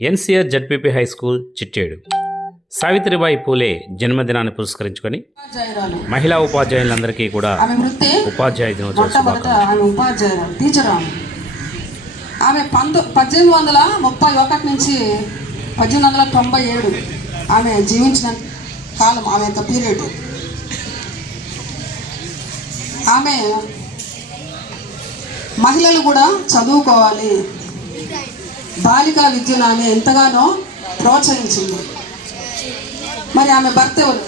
NCR ZPP high school Chittedu Savitribai Phule జన్మదినాన్ని పురస్కరించుకొని మహిళా ఉపాధ్యాయులందరికీ కూడా ఉపాధ్యాయ దినోత్సవ శుభాకాంక్షలు. ఆమె 1831 నుంచి 1897 ఆమె జీవించిన కాలం, ఆమె యొక్క పీరియడ్. ఆమె మహిళలు కూడా చదువుకోవాలి, బాలికా విద్యను ఆమె ఎంతగానో ప్రోత్సహించింది. మరి ఆమె భర్త ఎవరు?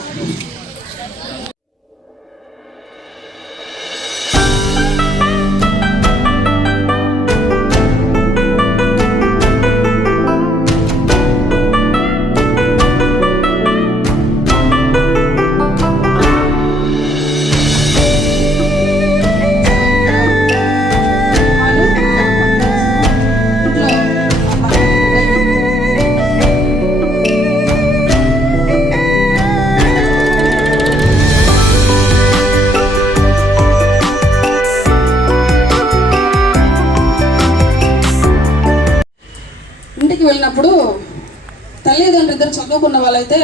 ఇంటికి వెళ్ళినప్పుడు తల్లిదండ్రులు ఇద్దరు చదువుకున్న వాళ్ళైతే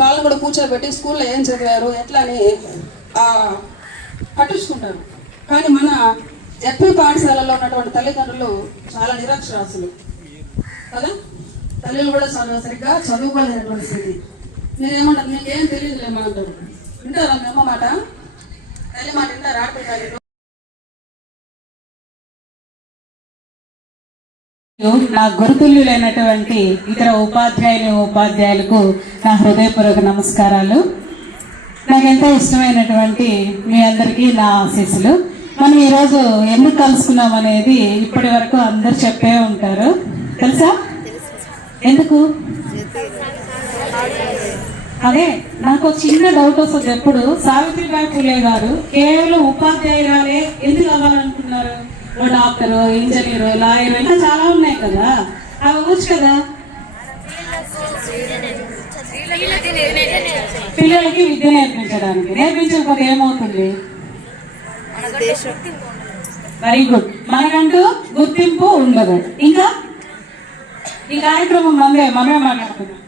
వాళ్ళని కూడా కూర్చోబెట్టి స్కూల్లో ఏం చదివారు ఎట్లా అని పట్టించుకుంటారు. కానీ మన జడ్పీ పాఠశాలలో ఉన్నటువంటి తల్లిదండ్రులు చాలా నిరక్షరాస్యులు కదా. తల్లిలు కూడా సరిగ్గా చదువుకోలేనటువంటి స్థితి. నేనేమంటారు, నీకేం తెలియదులేమో అంటారు. వింటారా మీ అమ్మ మాట? తల్లి మాట వింటారా? ఆడపిల్లలు నా గురుతుల్యులైనటువంటి ఇతర ఉపాధ్యాయులకు నా హృదయపూర్వక నమస్కారాలు. నాకెంతో ఇష్టమైనటువంటి మీ అందరికీ నా ఆశీస్సులు. మనం ఈరోజు ఎందుకు కలుసుకున్నాం అనేది ఇప్పటి వరకు అందరు చెప్పే ఉంటారు, తెలుసా? ఎందుకు? అదే నాకు చిన్న డౌట్ వస్తుంది ఎప్పుడు. సావిత్రిబాయి పూలే గారు కేవలం ఉపాధ్యాయురాలే ఎందుకు అవ్వాలనుకున్నారు? డాక్టరు, ఇంజనీరు, లాయర్ ఇంకా చాలా ఉన్నాయి కదా, అవి అవ్వచ్చు కదా. పిల్లలకి విద్య నేర్పించకపోతే ఏమవుతుంది? Very good. మనకంటూ గుర్తింపు ఉండదు. ఇంకా ఈ కార్యక్రమం మనమే మాట్లాడుతున్నాం.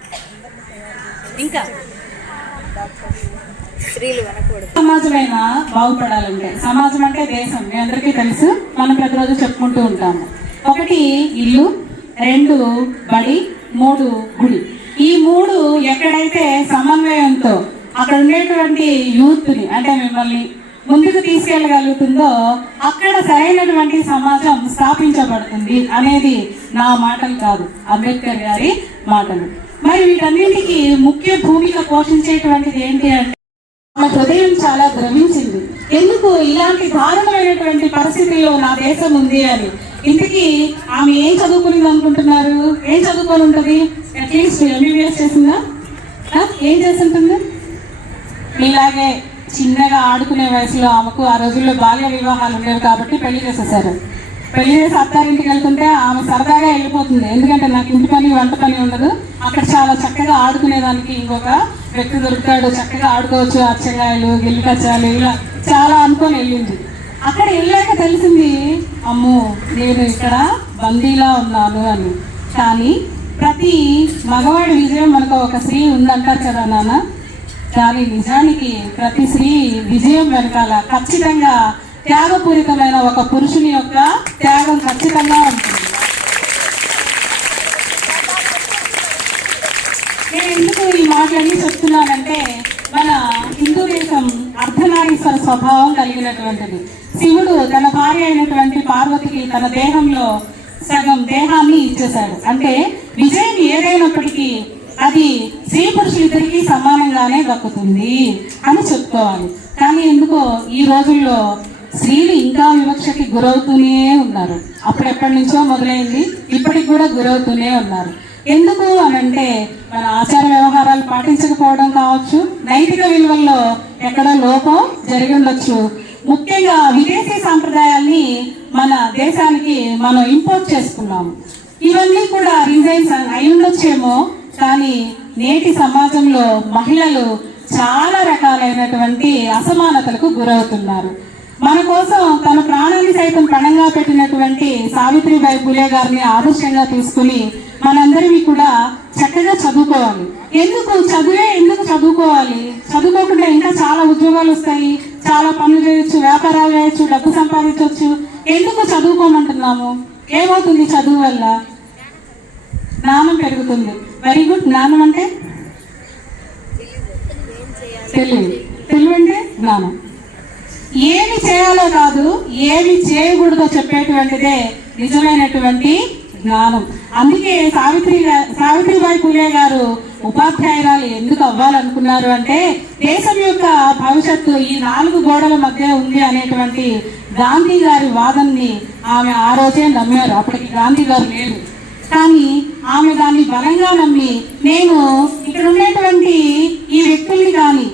ఇంకా సమాజమైనా బాగుపడాలంటే, సమాజం అంటే దేశం, మీ అందరికీ తెలుసు, మనం ప్రతిరోజు చెప్పుకుంటూ ఉంటాము. 1 ఇల్లు, 2 బడి, 3 గుడి. ఈ 3 ఎక్కడైతే సమన్వయంతో అక్కడ ఉండేటువంటి యూత్ ని అంటే మిమ్మల్ని ముందుకు తీసుకెళ్ళగలుగుతుందో అక్కడ సరైనటువంటి సమాజం స్థాపించబడుతుంది అనేది నా మాటలు కాదు, అంబేద్కర్ గారి మాటలు. మరి వీటన్నింటికి ముఖ్య భూమిక పోషించేటువంటిది ఏంటి అంటే, నా హృదయం చాలా ద్రవించింది. ఎందుకు ఇలాంటి దారుణమైనటువంటి పరిస్థితుల్లో నా దేశం ఉంది అని. ఇంటికి ఆమె ఏం చదువుకునింది అనుకుంటున్నారు? ఏం చదువుకొని ఉంటుంది? అట్లీస్ట్ ఎంబీబీఎస్ చేసిందా? ఏం చేసి ఉంటుంది? ఇలాగే చిన్నగా ఆడుకునే వయసులో ఆమెకు ఆ రోజుల్లో బాల్య వివాహాలు ఉండేవి కాబట్టి పెళ్లి చేసేసారు. పెళ్లి చేసి అత్తారింటికి వెళ్తుంటే ఆమె సరదాగా వెళ్ళిపోతుంది. ఎందుకంటే నాకు ఇంటి పని వంట పని ఉండదు, అక్కడ చాలా చక్కగా ఆడుకునేదానికి ఇంకొక వ్యక్తి దొరుకుతాడు, చక్కగా ఆడుకోవచ్చు, అచ్చగాయలు, గిల్లి కచ్చాలు, ఇలా చాలా అనుకొని వెళ్ళింది. అక్కడ వెళ్ళాక తెలిసింది, అమ్మో నేను ఇక్కడ బందీలా ఉన్నాను అని. కానీ ప్రతి మగవాడి విజయం మనకు ఒక స్త్రీ ఉందంటారు కదా నాన్న. కానీ నిజానికి ప్రతి స్త్రీ విజయం వెనకాల ఖచ్చితంగా త్యాగపూరితమైన ఒక పురుషుని యొక్క త్యాగం ఖచ్చితంగా ఉంటుంది. నేను ఎందుకు ఈ మాటలన్నీ చెప్తున్నానంటే, మన హిందూ దేశం అర్ధనారీశ్వర స్వభావం కలిగినటువంటిది. శివుడు తన భార్య అయినటువంటి పార్వతికి తన దేహంలో సగం దేహాన్ని ఇచ్చేశాడు. అంటే విజయం ఏదైనప్పటికీ అది స్త్రీ పురుషులిద్దరికీ సమానంగానే దక్కుతుంది అని చెప్పుకోవాలి. కానీ ఎందుకో ఈ రోజుల్లో స్త్రీలు ఇంకా వివక్షకి గురవుతూనే ఉన్నారు. అప్పుడెప్పటి నుంచో మొదలైంది, ఇప్పటికి కూడా గురవుతూనే ఉన్నారు. ఎందుకు అనంటే మన ఆచార వ్యవహారాలు పాటించకపోవడం కావచ్చు, నైతిక విలువల్లో ఎక్కడో లోపం జరిగి ఉండొచ్చు. ముఖ్యంగా విదేశీ సాంప్రదాయాల్ని మన దేశానికి మనం ఇంపోర్ట్ చేసుకున్నాము. ఇవన్నీ కూడా రీజన్స్ అయి ఉండొచ్చేమో. కానీ నేటి సమాజంలో మహిళలు చాలా రకాలైనటువంటి అసమానతలకు గురవుతున్నారు. మన కోసం తన ప్రాణాన్ని సైతం పణంగా పెట్టినటువంటి సావిత్రిబాయి పూలే గారిని ఆదర్శంగా తీసుకుని మనందరినీ కూడా చక్కగా చదువుకోవాలి. ఎందుకు చదువుకోవాలి? చదువుకోకుండా ఇంకా చాలా ఉద్యోగాలు వస్తాయి, చాలా పనులు చేయొచ్చు, వ్యాపారాలు చేయొచ్చు, డబ్బు సంపాదించవచ్చు. ఎందుకు చదువుకోమంటున్నాము? ఏమవుతుంది చదువు వల్ల? జ్ఞానం పెరుగుతుంది. Very good. జ్ఞానం అంటే తెలివి అంటే జ్ఞానం. ఏమి చేయాలో కాదు, ఏమి చేయకూడదో చెప్పేటువంటిదే నిజమైనటువంటి జ్ఞానం. అందుకే సావిత్రిబాయి పూలే గారు ఉపాధ్యాయురాలు ఎందుకు అవ్వాలనుకున్నారు అంటే, దేశం యొక్క భవిష్యత్తు ఈ 4 గోడల మధ్య ఉంది అనేటువంటి గాంధీ గారి వాదనని ఆమె ఆ రోజే నమ్మారు. అప్పటికి గాంధీ గారు లేరు, కానీ ఆమె దాన్ని బలంగా నమ్మి, నేను ఇక్కడ ఉన్నటువంటి ఈ వ్యక్తుల్ని కానీ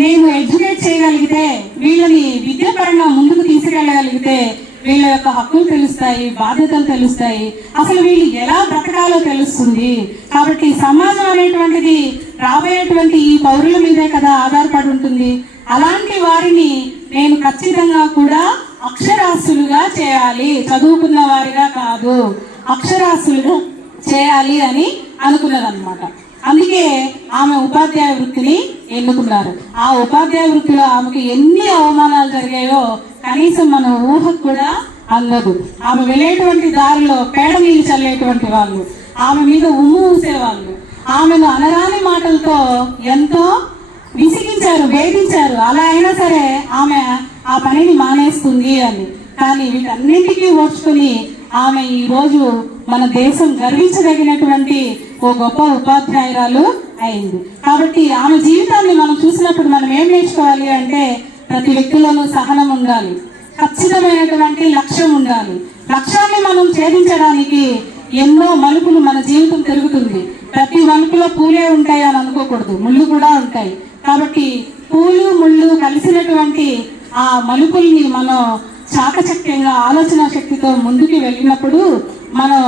నేను ఎడ్యుకేట్ చేయగలిగితే, వీళ్ళని విద్యాపరంగా ముందుకు తీసుకెళ్ళగలిగితే వీళ్ళ యొక్క హక్కులు తెలుస్తాయి, బాధ్యతలు తెలుస్తాయి, అసలు వీళ్ళు ఎలా బ్రతకాలో తెలుస్తుంది. కాబట్టి సమాజం అనేటువంటిది రాబోయేటువంటి ఈ పౌరుల మీదే కదా ఆధారపడి ఉంటుంది. అలాంటి వారిని నేను ఖచ్చితంగా కూడా అక్షరాస్యులుగా చేయాలి, చదువుకున్న వారిగా కాదు, అక్షరాస్యులుగా చేయాలి అని అనుకున్నదన్నమాట. అందుకే ఆమె ఉపాధ్యాయ వృత్తిని ఎన్నుకున్నారు. ఆ ఉపాధ్యాయ వృత్తిలో ఆమెకు ఎన్ని అవమానాలు జరిగాయో కనీసం మన ఊహకు కూడా అందదు. ఆమె వెళ్ళేటువంటి దారిలో పేడ నీళ్ళు చల్లేటువంటి వాళ్ళు, ఆమె మీద ఉమ్ము ఊసేవాళ్ళు, ఆమెను అనరాని మాటలతో ఎంతో విసిగించారు, వేధించారు. అలా అయినా సరే ఆమె ఆ పనిని మానేస్తుంది అని. కానీ వీటన్నింటికీ ఓర్చుకుని ఆమె ఈ రోజు మన దేశం గర్వించదగినటువంటి ఓ గొప్ప ఉపాధ్యాయురాలు అయింది. కాబట్టి ఆమె జీవితాన్ని మనం చూసినప్పుడు మనం ఏం నేర్చుకోవాలి అంటే, ప్రతి వ్యక్తిలోనూ సహనం ఉండాలి, ఖచ్చితమైనటువంటి లక్ష్యం ఉండాలి. లక్ష్యాన్ని మనం ఛేదించడానికి ఎన్నో మలుపులు మన జీవితం తిరుగుతుంది. ప్రతి మలుపులో పూలే ఉంటాయి అని అనుకోకూడదు, ముళ్ళు కూడా ఉంటాయి. కాబట్టి పూలు ముళ్ళు కలిసినటువంటి ఆ మలుపుల్ని మనం చాకచక్యంగా ఆలోచన శక్తితో ముందుకు వెళ్ళినప్పుడు మనం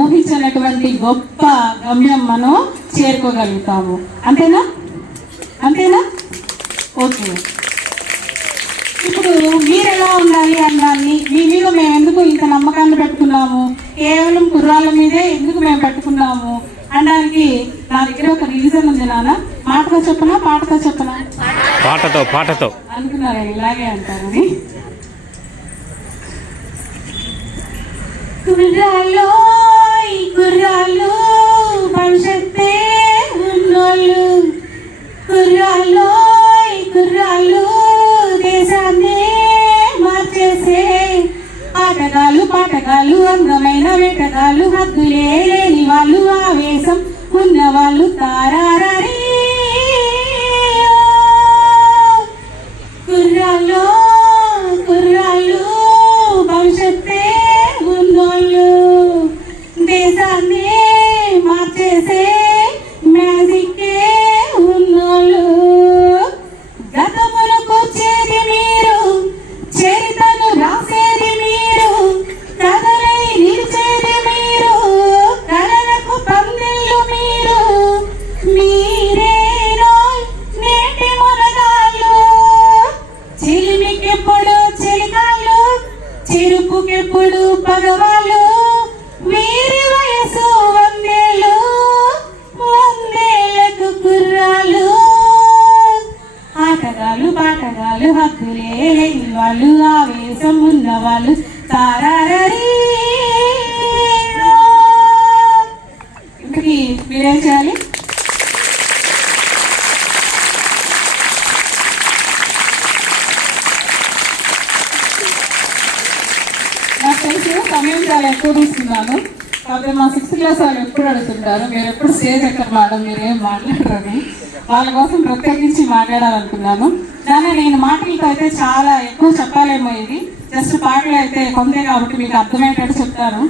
ఊహించినటువంటి గొప్ప గమ్యం మనం చేరుకోగలుగుతాము. అంతేనా? ఓకే. ఇప్పుడు మీరు ఎలా ఉండాలి అన్నాన్ని మీ మీద మేము ఎందుకు ఇంత నమ్మకాన్ని పెట్టుకున్నాము, కేవలం కుర్రాళ్ళ మీదే ఎందుకు మేము పెట్టుకున్నాము అనడానికి నా దగ్గర ఒక రీజన్ ఉంది నాన్న. పాటతో చెప్పనా? పాటతో అనుకున్నారా ఇలాగే అంటారని? కుర్రాళ్ళు భవిష్యత్తే ఉన్నోళ్ళు, కుర్రాళ్ళు దేశాన్ని మార్చేసే పాటగాళ్ళు అందమైన వేటగాళ్ళు, హద్దులే లేని వాళ్ళు, ఆవేశం ఉన్న వాళ్ళు, తారారీ కుర్రాళ్ళు భవిష్యత్తే ఉన్నోళ్ళు, దేశాన్ని మార్చేసే మ్యాజిక్కే ఉన్నోళ్ళు. గతములకు చేరి మీరు, చరితను రాసేది మీరు, కథలై నిలిచేది మీరు, కళలకు పందిళ్ళు మీరు, మీరేనో నేటి మొనగాళ్ళు. చిలిమికెప్పుడు చిలికాళ్ళు, చిరుపుకెప్పుడు పగవాళ్ళు, వీరి వయసు 100 ఏళ్ళు, 100 ఏళ్లకు కుర్రాళ్ళు. పాటగాళ్ళు హద్దులే లేని వాళ్ళు, ఆవేశం ఉన్నవాళ్ళు, తారారీ. ఇంతకీ మీరేం చేయాలి? నాకు తెలుసు సమయం చాలా ఎక్కువ తీసుకున్నాను, కాకపోతే మా 6th క్లాస్ వాళ్ళు ఎప్పుడు అడుగుతుంటారు, మీరు ఎప్పుడు స్టేజ్ ఎక్కడ మేడం మీరేం మాట్లాడరని. వాళ్ళ కోసం ప్రత్యేకించి మాట్లాడాలనుకున్నాను. కానీ నేను మాటలతో అయితే చాలా ఎక్కువ చెప్పాలేమో, ఇది జస్ట్ పాటలు అయితే కొంతే కాబట్టి మీకు అర్థమయ్యేటట్టు చెప్తాను.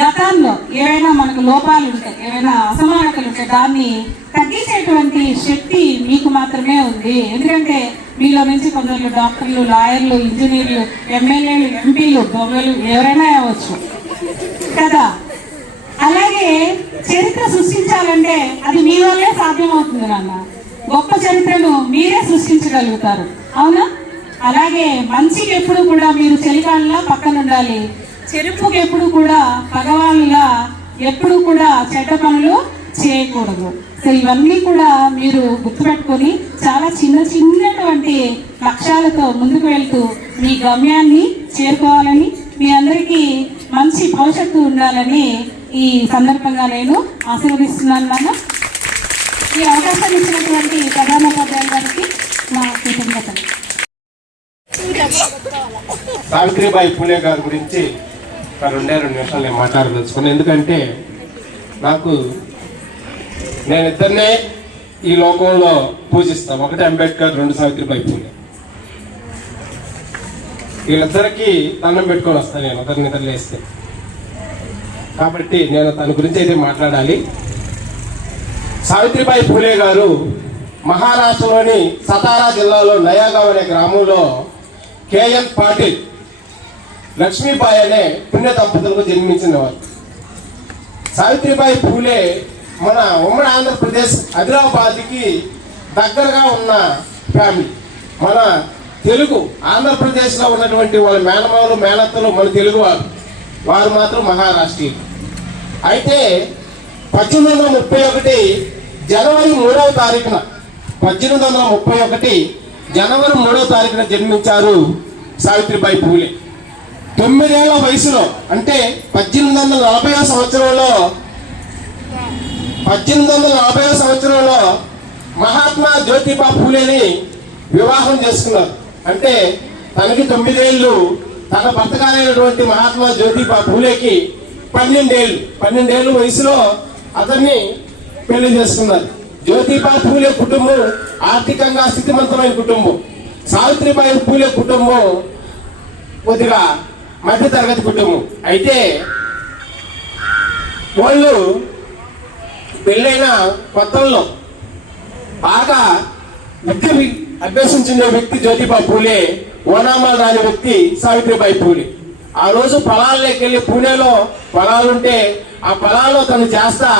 గతంలో ఏవైనా మనకు లోపాలు ఉంటాయి, ఏవైనా అసమానతలు ఉంటాయి, దాన్ని తగ్గించేటువంటి శక్తి మీకు మాత్రమే ఉంది. ఎందుకంటే మీలో నుంచి కొందరు డాక్టర్లు, లాయర్లు, ఇంజనీర్లు, ఎమ్మెల్యేలు, ఎంపీలు, దొంగలు ఎవరైనా అవ్వచ్చు కదా. అలాగే చరిత్ర సృష్టించాలంటే అది మీ వల్లే సాధ్యమవుతుంది నాన్న. గొప్ప చరిత్రను మీరే సృష్టించగలుగుతారు, అవునా? అలాగే మంచికి ఎప్పుడు కూడా మీరు చెలికాళ్ళ పక్కన ఉండాలి, చెరుపుకి ఎప్పుడు కూడా పగవాళ్ళగా ఎప్పుడు కూడా చెడ్డ పనులు చేయకూడదు. సో ఇవన్నీ కూడా మీరు గుర్తుపెట్టుకొని చాలా చిన్నటువంటి లక్ష్యాలతో ముందుకు వెళ్తూ మీ గమ్యాన్ని చేరుకోవాలని, మీ అందరికీ మంచి భవిష్యత్తు ఉండాలని ఈ సందర్భంగా నేను ఆశీర్వదిస్తున్నాను. ఈ అవకాశాన్ని ఇచ్చినటువంటి ప్రధానోపాధ్యాయుల గారికి నా కృతజ్ఞతలు. సావిత్రిబాయి పూలే గారి గురించి ఒక 2 నిమిషాలు నేను మాట్లాడదలుచుకున్నాను. ఎందుకంటే నేను ఇద్దరినే ఈ లోకంలో పూజిస్తాను. ఒకటి అంబేద్కర్, 2 సావిత్రిబాయి పూలే. వీళ్ళిద్దరికి దండం పెట్టుకొని వస్తాను నేను ఒకరిని నిద్ర లేస్తే. కాబట్టి నేను తన గురించి అయితే మాట్లాడాలి. సావిత్రిబాయి పూలే గారు మహారాష్ట్రలోని సతారా జిల్లాలో నయాగావ్ అనే గ్రామంలో కేఎన్ పాటిల్, లక్ష్మీబాయి అనే పుణ్య దంపతులకు జన్మించినవారు. సావిత్రిబాయి పూలే మన ఉమ్మడి ఆంధ్రప్రదేశ్ ఆదిలాబాద్కి దగ్గరగా ఉన్న ఫ్యామిలీ. మన తెలుగు ఆంధ్రప్రదేశ్లో ఉన్నటువంటి వాళ్ళ మేనమావులు మేనత్తలు మన తెలుగు వారు మాత్రం మహారాష్ట్రీయులు. అయితే 1831 జనవరి 3వ తారీఖున 1831 జనవరి 3వ తారీఖున జన్మించారు సావిత్రిబాయి పూలే. 9 ఏళ్ల వయసులో, అంటే 1840వ సంవత్సరంలో మహాత్మా జ్యోతిబా పూలేని వివాహం చేసుకున్నారు. అంటే తనకి 9 ఏళ్ళు, తన భర్తగారైనటువంటి మహాత్మా జ్యోతిబా పూలేకి 12 ఏళ్ళు వయసులో అతన్ని పెళ్లి చేసుకున్నారు. జ్యోతిబా పూలే కుటుంబం ఆర్థికంగా స్థితిమంతమైన కుటుంబం. సావిత్రిబాయి పూలే కుటుంబం కొద్దిగా మధ్యతరగతి కుటుంబం. అయితే వాళ్ళు పెళ్ళైన కొత్తల్లో బాగా విద్య అభ్యసించిన వ్యక్తి జ్యోతిబా పూలే, ఓనామాలు రాని వ్యక్తి సావిత్రిబాయి పూలే. ఆ రోజు పొలాల్లోకి వెళ్ళి, పూణేలో పొలాలుంటే ఆ పొలాల్లో తను చేస్తా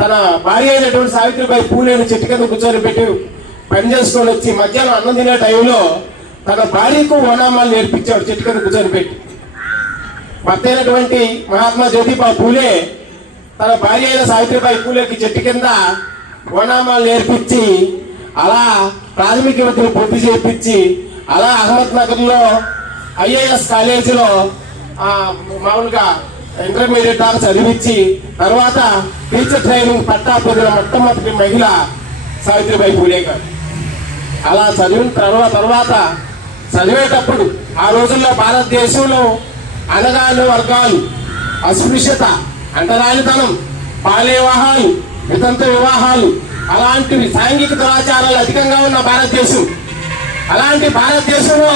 తన భార్య అయినటువంటి సావిత్రిబాయి పూలేని చెట్టు కింద కూర్చొని పెట్టి పని చేసుకొని వచ్చి మధ్యాహ్నం అన్నం తినే టైంలో తన భార్యకు ఓనామాలు నేర్పించాడు చెట్టు కింద కూర్చొని పెట్టి. భర్త అయినటువంటి మహాత్మా జ్యోతిబా పూలే తన భార్య అయిన సావిత్రిబాయి పూలేకి చెట్టు కింద ఓనామాలు నేర్పించి, అలా ప్రాథమిక విద్యను పూర్తి చేయించి, అలా అహ్మద్ నగర్లో ఐఏఎస్ కాలేజీలో మామూలుగా ఇంటర్మీడియట్ దాకా చదివించి, తర్వాత టీచర్ ట్రైనింగ్ పట్టా పొందిన మొట్టమొదటి మహిళ సావిత్రిబాయి పూలే గారు. అలా చదివిన తర్వాత చదివేటప్పుడు ఆ రోజుల్లో భారతదేశంలో అనగాని వర్గాలు, అస్పృశ్యత, అంటరానితనం, బాల్య వివాహాలు, వితంతు వివాహాలు, అలాంటివి సాంఘిక దురాచారాలు అధికంగా ఉన్న భారతదేశం. అలాంటి భారతదేశంలో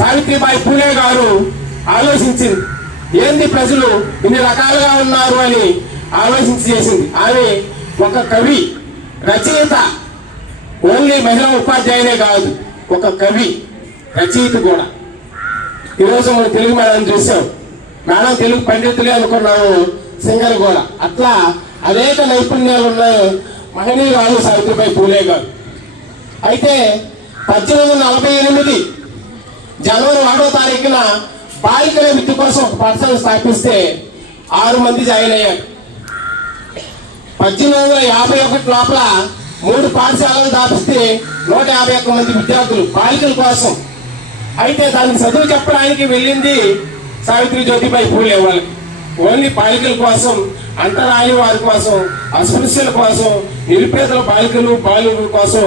సావిత్రిబాయి పూలే గారు ఆలోచించింది, ఏంది ప్రజలు ఇన్ని రకాలుగా ఉన్నారు అని ఆలోచించి చేసింది. ఆమె ఒక కవి, రచయిత, ఓన్లీ మహిళా ఉపాధ్యాయునే కాదు, ఒక కవి, రచయిత కూడా. ఈరోజు మనం తెలుగు మేడం చూసాం, మేడం తెలుగు పండితులే అనుకున్నాము, సింగర్ కూడా. అట్లా అనేక నైపుణ్యాలు ఉన్న మహనీయురాలు సావిత్రిబాయి పూలే గారు. అయితే 1848 జనవరి 1వ తారీఖున బాలికల విద్య కోసం ఒక పాఠశాల స్థాపిస్తే 6 మంది జాయిన్ అయ్యారు. 1851 లోపల 3 పాఠశాలలు స్థాపిస్తే 151 మంది విద్యార్థులు బాలికల కోసం. అయితే దానికి చదువు చెప్పడానికి వెళ్ళింది సావిత్రి జ్యోతిబాయి పూలే వాళ్ళకి. ఓన్లీ బాలికల కోసం, అంటరాని వారి కోసం, అస్పృశ్యుల కోసం, నిరుపేదల బాలికలు బాలుల కోసం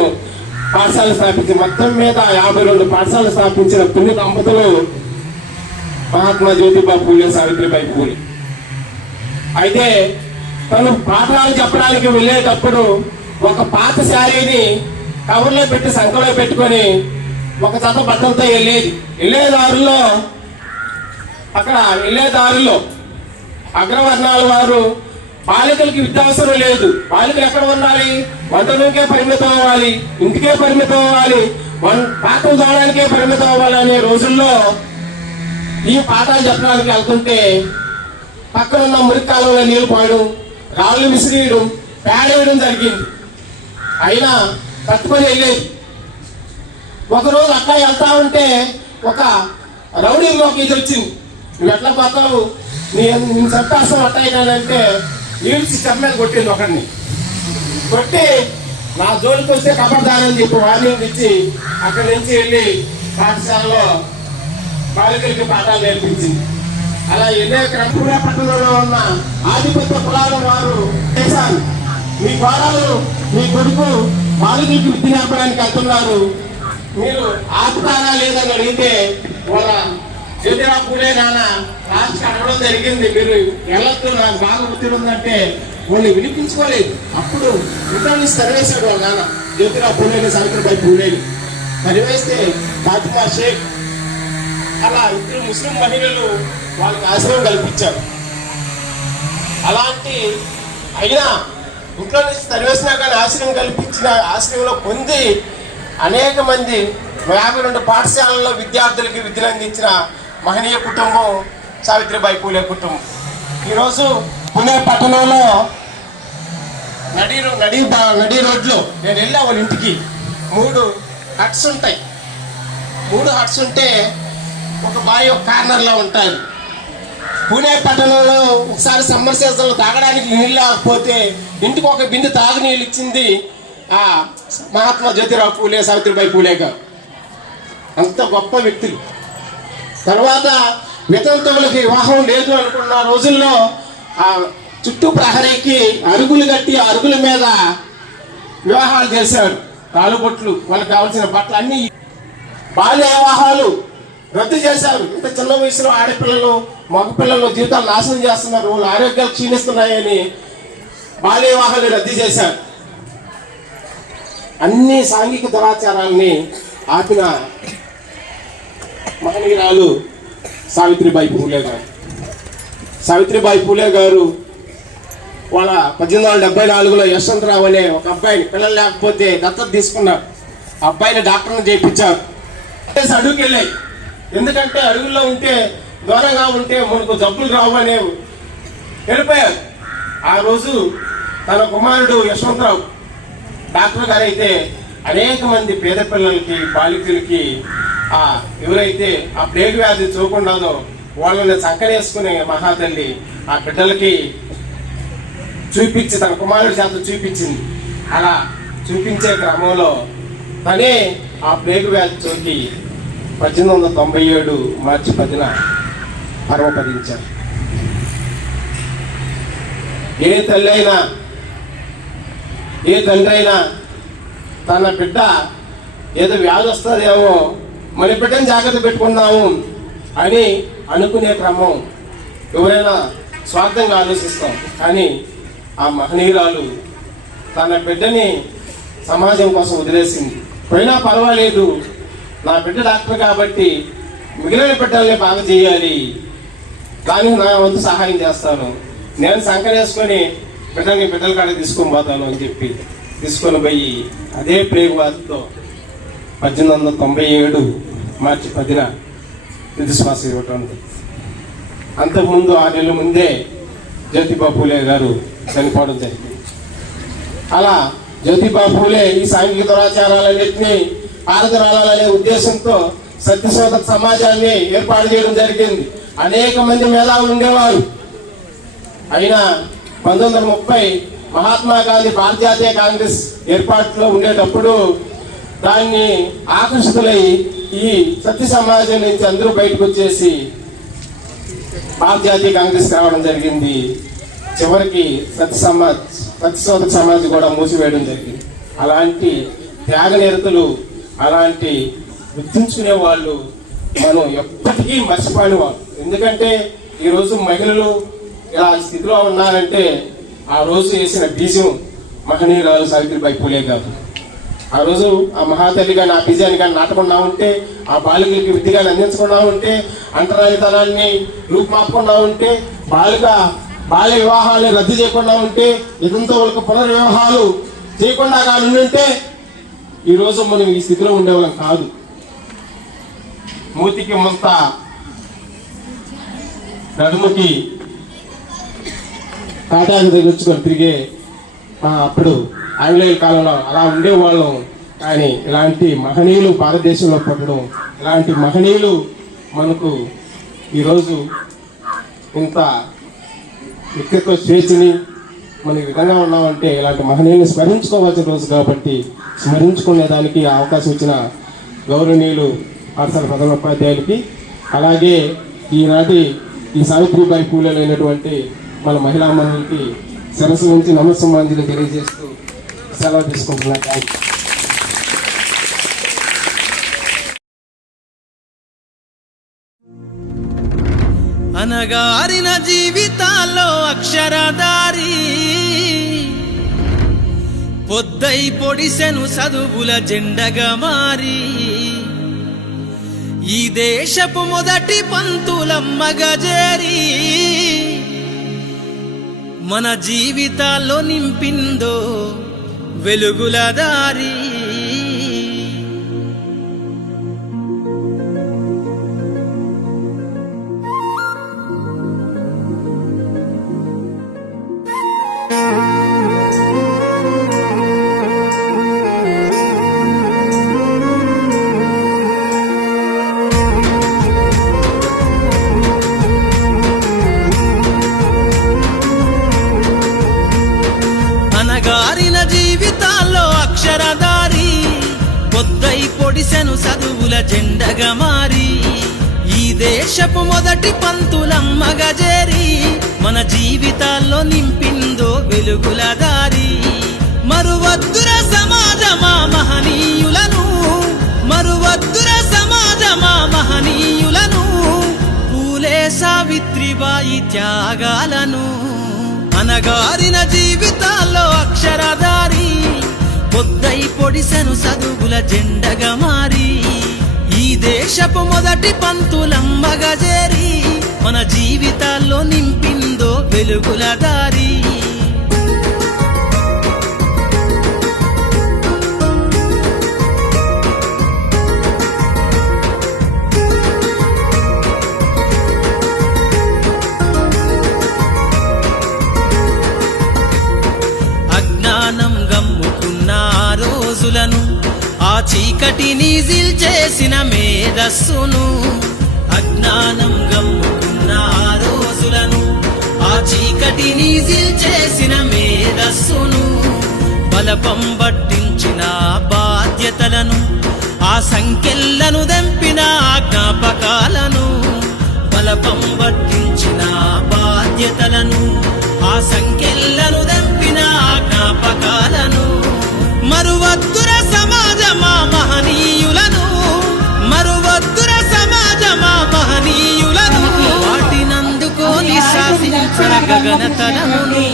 పాఠశాలలు స్థాపించి మొత్తం మీద 52 పాఠశాలలు స్థాపించిన పుణ్య దంపతులు మహాత్మా జ్యోతిబా పూలే, సావిత్రిబాయి పూలే. అయితే తను పాఠాలు చెప్పడానికి వెళ్ళేటప్పుడు ఒక పాత శారీని కవర్లో పెట్టి సంఖలో పెట్టుకొని ఒక జత బట్టలతో వెళ్ళే దారిలో అగ్రవర్ణాల వారు బాలికలకి విద్య అవసరం లేదు, బాలికలు ఎక్కడ ఉండాలి, వంటకే పరిమితం అవ్వాలి, ఇంటికే పరిమితం అవ్వాలి, పాఠం చదవడానికే పరిమితం అవ్వాలి అనే రోజుల్లో ఈ పాఠాలు చెప్పడానికి వెళ్తుంటే పక్కనున్న మురికాలంలో నీళ్లు పోయడం, రాళ్ళు విసిరియడం, పేడేయడం జరిగింది. అయినా కట్టుకొని వెళ్ళేది. ఒకరోజు అక్క వెళ్తా ఉంటే ఒక రౌడీలోకి ఇది వచ్చింది. నువ్వు ఎట్లా పోతావు, నేను చంపేస్తావు అట్టయినానంటే ఈడ్చి చెమ్మేది కొట్టింది ఒకడిని. కొట్టి నా జోలికి వస్తే కబర్దానని చెప్పి వార్నింగ్ ఇచ్చి అక్కడి నుంచి వెళ్ళి పాఠశాలలో బాలికలకి పాఠాలు నేర్పించింది. అలా ఎన్నో క్రమపూర పట్టణంలో ఉన్న ఆధిపత్య కులాల వారు చేశారు. మీ కోడలు మీ కొడుకు బాలికలకి విద్య నేర్పడానికి వెళ్తున్నారు, మీరు ఆపుతారా లేదని అడిగితే వాళ్ళ జ్యోతిరావు పూలే నాన్న లాస్ట్కి అడగడం జరిగింది, మీరు వెళ్ళొద్దు నాకు బాగా ఒత్తిడి ఉందంటే వాళ్ళు వినిపించుకోలేదు. అప్పుడు ఇంటర్ని తరివేశాడు వాళ్ళ నాన్న జ్యోతిరావు పూలేని సావిత్రిబాయి పూలేని తరివేస్తే ఫాతిమా షేక్ అలా ఇద్దరు ముస్లిం మహిళలు వాళ్ళకి ఆశ్రయం కల్పించారు. అలాంటి అయినా ఇంట్లో నుంచి తరివేసినా కానీ ఆశ్రయం కల్పించిన ఆశ్రయంలో పొంది అనేక మంది 52 పాఠశాలల్లో విద్యార్థులకి విద్యను అందించిన మహనీయ కుటుంబం సావిత్రిబాయి పూలే కుటుంబం. ఈరోజు పుణె పట్టణంలో నడి రోడ్లో నేను వెళ్ళా వాళ్ళ ఇంటికి 3 హట్స్ ఉంటాయి. 3 హట్స్ ఉంటే ఒక బావి ఒక కార్నర్లో ఉంటుంది. పుణె పట్టణంలో ఒకసారి సమ్మర్ సీజన్లో తాగడానికి నీళ్ళు లేకపోతే ఇంటికి ఒక బిందె తాగునీళ్ళు ఇచ్చింది ఆ మహాత్మా జ్యోతిరావు పూలే సావిత్రిబాయి పూలే గారు. అంత గొప్ప వ్యక్తులు. తర్వాత వితంతువులకి వివాహం లేదు అనుకున్న రోజుల్లో ఆ చుట్టూ ప్రహరీకి అరుగులు కట్టి అరుగుల మీద వివాహాలు చేశాడు. తాళుబొట్లు, వాళ్ళకి కావాల్సిన బట్టలు అన్ని బాల్య వివాహాలు రద్దు చేశారు. ఇంత చిన్న వయసులో ఆడపిల్లలు మగపిల్లలు జీవితాలు నాశనం చేస్తున్నారు, వాళ్ళ ఆరోగ్యాలు క్షీణిస్తున్నాయని బాల్య వివాహాలు రద్దు చేశారు. అన్ని సాంఘిక దురాచారాలని ఆపిన మహనీయురాలు సావిత్రిబాయి పూలే గారు. సావిత్రిబాయి పూలే గారు వాళ్ళ 1874లో యశ్వంతరావు అనే ఒక అబ్బాయిని పిల్లలు లేకపోతే దత్తత తీసుకున్నారు. ఆ అబ్బాయిని డాక్టర్ని చేయించారు. అడుగుకి వెళ్ళాయి, ఎందుకంటే అడుగుల్లో ఉంటే దూరంగా ఉంటే మనకు జబ్బులు రావు అనే వెళ్ళిపోయారు. ఆ రోజు తన కుమారుడు యశ్వంతరావు డాక్టర్ గారు అయితే అనేక మంది పేద పిల్లలకి బాలికలకి ఎవరైతే ఆ ప్లేగ్ వ్యాధి చూకుండాదో వాళ్ళని చంకనేసుకునే మహాతల్లి ఆ బిడ్డలకి చూపించి తన కుమారుడి చేత చూపించింది. అలా చూపించే క్రమంలో తనే ఆ ప్లేగ్ వ్యాధి సోకి 1897 మార్చి 10న పరమపదించారు. ఏ తల్లి అయినా ఏ తండ్రి అయినా తన బిడ్డ ఏదో వ్యాధి వస్తుందేమో మన బిడ్డని జాగ్రత్త పెట్టుకుందాము అని అనుకునే క్రమం ఎవరైనా స్వార్థంగా ఆలోచిస్తాం. కానీ ఆ మహనీయురాలు తన బిడ్డని సమాజం కోసం వదిలేసింది. పోయినా పర్వాలేదు, నా బిడ్డ డాక్టర్ కాబట్టి మిగిలిన బిడ్డల్ని బాగా చేయాలి, దానికి నా వంతు సహాయం చేస్తాను, నేను సంకనేసుకొని బిడ్డల కాడ తీసుకొని పోతాను అని చెప్పి తీసుకొని పోయి అదే ప్లేగ్ వ్యాధితో 1897 మార్చి 10న తుది శ్వాస ఇవ్వటం. అంతకుముందు 6 నెలల ముందే జ్యోతిబా పూలే గారు చనిపోవడం జరిగింది. అలా జ్యోతిబా పూలే ఈ సాంఘిక దురాచారాలన్నింటినీ పారదరాలనే ఉద్దేశంతో సత్యశోధక సమాజాన్ని ఏర్పాటు చేయడం జరిగింది. అనేక మంది మేధావులు ఉండేవారు. అయినా 1930 మహాత్మా గాంధీ భారత జాతీయ కాంగ్రెస్ ఏర్పాటులో ఉండేటప్పుడు దాన్ని ఆకర్షితులై ఈ సత్య సమాజం నుంచి అందరూ బయటకు వచ్చేసి భారత జాతీయ కాంగ్రెస్ రావడం జరిగింది. చివరికి సత్యశోధక సమాజ్ కూడా మూసివేయడం జరిగింది. అలాంటి త్యాగనిరతులు, అలాంటి గుర్తుంచుకునే వాళ్ళు మనం ఎప్పటికీ మర్చిపోయిన వాళ్ళు. ఎందుకంటే ఈరోజు మహిళలు ఇలా స్థితిలో ఉన్నారంటే ఆ రోజు వేసిన బీజం మహనీయురాలు సావిత్రిబాయి పూలే గారు. ఆ రోజు ఆ మహాతల్లి కానీ ఆ బీజాన్ని కానీ నాటకుండా ఉంటే, ఆ బాలికలకి విద్యగాని అందించకుండా ఉంటే, అంటరానితనాన్ని రూపుమాపకుండా ఉంటే, బాల్య వివాహాలను రద్దు చేయకుండా ఉంటే, ఇదంతా వాళ్ళకి పునర్వివాహాలు చేయకుండా కానీ ఉంటే ఈరోజు మనం ఈ స్థితిలో ఉండేవాళ్ళం కాదు. మూతికి ముంత నడుముకి తాటాకు తగిలించుకొని తిరిగే అప్పుడు ఆంగ్లేయుల కాలంలో అలా ఉండేవాళ్ళం. కానీ ఇలాంటి మహనీయులు భారతదేశంలో పుట్టడం, ఇలాంటి మహనీయులు మనకు ఈరోజు ఇంత వ్యక్తిత్వ స్వేచ్ఛని మన ఈ విధంగా ఉన్నామంటే ఇలాంటి మహనీయుని స్మరించుకోవాల్సిన రోజు కాబట్టి స్మరించుకునే దానికి అవకాశం ఇచ్చిన గౌరవనీయులు పాఠశాల ప్రధానోపాధ్యాయులకి, అలాగే ఈనాటి ఈ సావిత్రిబాయి పూలే అయినటువంటి మన మహిళా మనులకి శిరస్సు నుంచి నమస్సమాంజలి తెలియజేస్తూ సెలవు తీసుకుంటున్నాను. Thank you. అనగారిన జీవితాల్లో అక్షరదారి పొద్దై పొడిసెను చదువుల జెండగా మారి ఈ దేశపు మొదటి పంతులమ్మగా చేరి మన జీవితాల్లో నింపిందో వెలుగుల దారి. అనగారిన జీవితాల్లో అక్షరదారి పొద్దై పొడిసెను చదువుల జెండగా మారి ఈ దేశపు మొదటి పంతులమ్మగా చేరి మన జీవితాల్లో నింపిందో వెలుగుల దారి. మరువద్దుర సమాజమా మహనీయులను, మరువద్దుర సమాజమా మహనీయులను, పూలే సావిత్రిబాయి త్యాగాలను. అనగారిన జీవితాల్లో అక్షరదారి పొద్దై పొడిసెను చదువుల జెండగా మారి ఈ దేశపు మొదటి పంతులమ్మగా చేరి మన జీవితాల్లో నింపిందో వెలుగుల దారి. అజ్ఞానం గమ్ముకున్న ఆ రోజులను, ఆ చీకటిని చేసిన మేధస్సును, అజ్ఞానం గమ్ముకున్న ఆ రోజులను, ఆ చీకటిని చేసిన మేధస్సును, బలపం పట్టించిన బాధ్యతలను, ఆ సంఖ్యలను దంపిన జ్ఞాపకాలను, బలపం పట్టించిన బాధ్యతలను, ఆ సంఖ్యలను దంపిన జ్ఞాపకాలను. మరువద్దుర సమాజమా మహనీయులను, మరువద్దుర సమాజమా మహనీయులను, వాటినందుకోని శాసించిన గగనతలమును.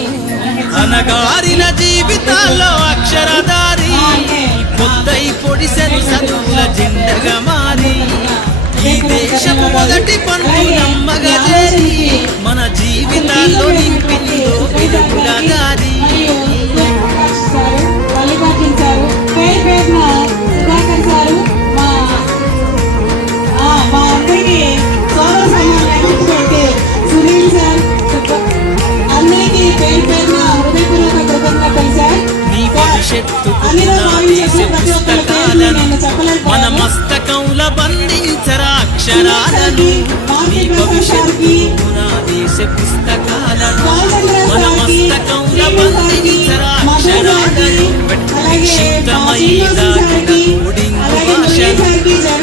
అనగారిన జీవితాల్లో అక్షరదారి పొద్దై పొడిసెను చదువుల జెండగా మారి ఈ దేశపు మొదటి పంతులమ్మగా చేరి మన జీవితాల్లో నింపిందో వెలుగుల దారి. సునీల్ సార్ అందరికీ పేరు పేరున హృదయపూర్వక కృతజ్ఞతలు సార్. నీ భవిష్యత్తు పుస్తకాలను మన మస్తకంల బంధించరా అక్షరాలను. నీ భవిష్యత్తు దేశ పుస్తకాలను మన మస్తకంల బంధించరా అక్షరాలను. క్షిప్తమై దాటిన కోడింగు భాషను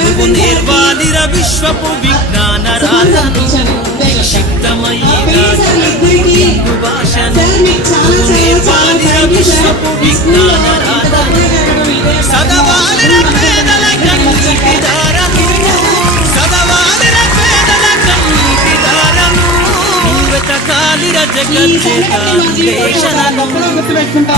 నువ్వు నిర్వాదిర విశ్వపు విజ్ఞాన రాధను. క్షిప్తమై దాటిన కోడింగు భాషను నువ్వు నిర్వాదిర విశ్వపు విజ్ఞాన రాధను. సదవాలిన పేదల కన్నీటి దారను, సదవాలిన పేదల కన్నీటి దారను, వెతకాలిర జగజ్జేతాన్వేషణను.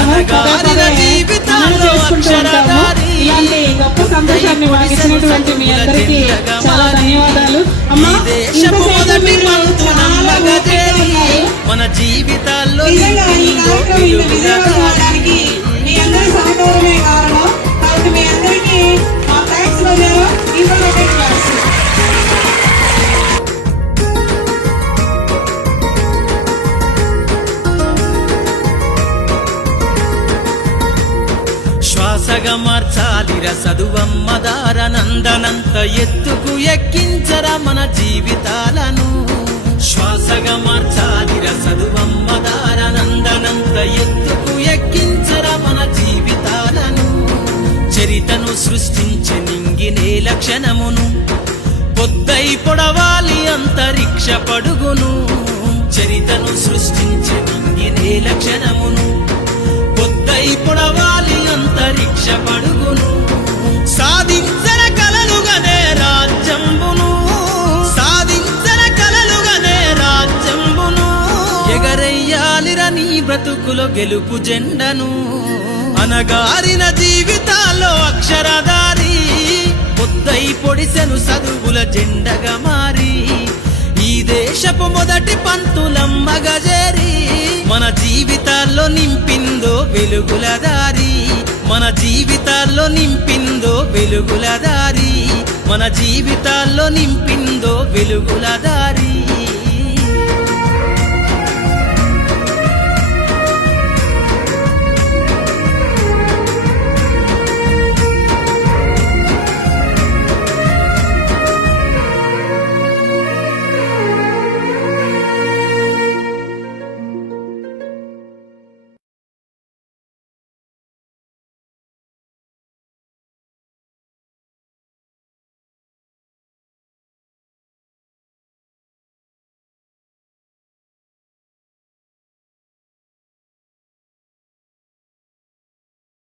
అనగారిన జీవితాల్లో అక్షరదారి ఇలాంటి గొప్ప సందేశాన్ని మాకు ఇచ్చినటువంటి మీ అందరికీ చాలా ధన్యవాదాలు. అమ్మా దేశపు మొదటి పంతులమ్మగా చేరి మన జీవితాల్లో నింపిందో వెలుగుల దారి. మీ అందరి సహకారమే కారణం. కాబట్టి మీ అందరికీ మా థ్యాంక్స్ బజారు ఇంప్లిమెంటెడ్ క్లాస్. శ్వాస శ్వాసగా మార్చాలిర చదువమ్మ దారనందనంత ఎత్తుకు ఎక్కించరా మన జీవితాలను శ్వాసగా మార్చాలిర చదువమ్మ దారనందనంత ఎత్తుకు ఎక్కించరా మన జీవితాలను చరితను సృష్టించే నింగి నేల క్షణమును పొద్దై పొడవాలి అంతరిక్ష పడుగును చరితను సృష్టించే నింగి నేల క్షణమును పొద్దై పొడవాలి అంతరిక్ష పడుగును సాధించర కలలుగానే రాజ్యంబును సాధించర కలలుగానే రాజ్యంబును ఎగరయ్యాలిర నీ బ్రతుకులో గెలుపు జెండను అనగారిన జీవితాల్లో అక్షరదారి పొద్దై పొడిసెను చదువుల జెండగా మారి ఈ దేశపు మొదటి పంతులమ్మగా చేరి మన జీవితాల్లో నింపిందో వెలుగుల దారి మన జీవితాల్లో నింపిందో వెలుగుల దారి మన జీవితాల్లో నింపిందో వెలుగుల దారి